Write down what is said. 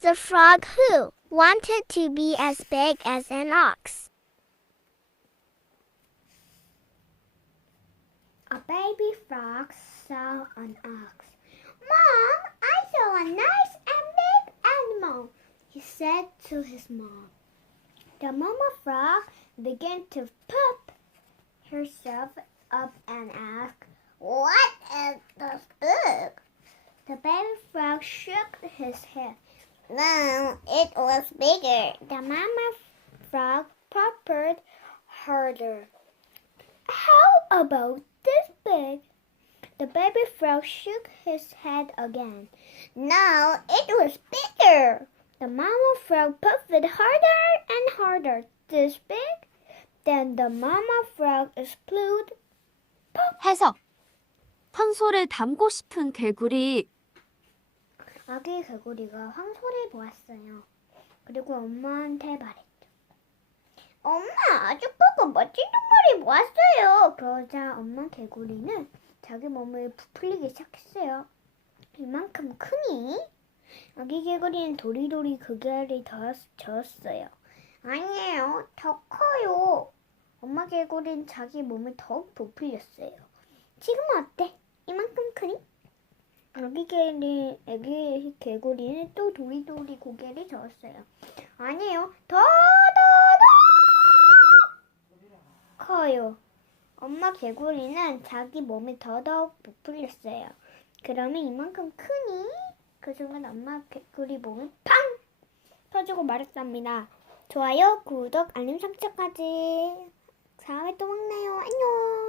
The frog who wanted to be as big as an ox. A baby frog saw an ox. Mom, I saw a nice and big animal, he said to his mom. The mama frog began to puff herself up and asked, "What is this big?" The baby frog shook his head. No, it was bigger. The mama frog purred harder. How about this big? The baby frog shook his head again. No, it was bigger. The mama frog puffed harder and harder. This big? Then the mama frog exploded. 해석. 황소를 닮고 싶은 개구리. 아기 개구리가 황소를 보았어요. 그리고 엄마한테 말했죠. 엄마, 아주 크고 멋진 동물이 보았어요. 그러자 엄마 개구리는 자기 몸을 부풀리기 시작했어요. 이만큼 크니? 아기 개구리는 도리도리 고개를 저었어요. 아니에요, 더 커요. 엄마 개구리는 자기 몸을 더욱 부풀렸어요. 지금은 어때? 이만큼 크니? 아기 개구리는 또 도리도리 고개를 저었어요. 아니에요, 더 커요. 엄마 개구리는 자기 몸을 더더욱 부풀렸어요. 그러면 이만큼 크니? 그 순간 엄마 개구리 몸이 팡! 터지고 말았답니다. 좋아요, 구독, 알림 설정까지. 다음에 또 만나요. 안녕.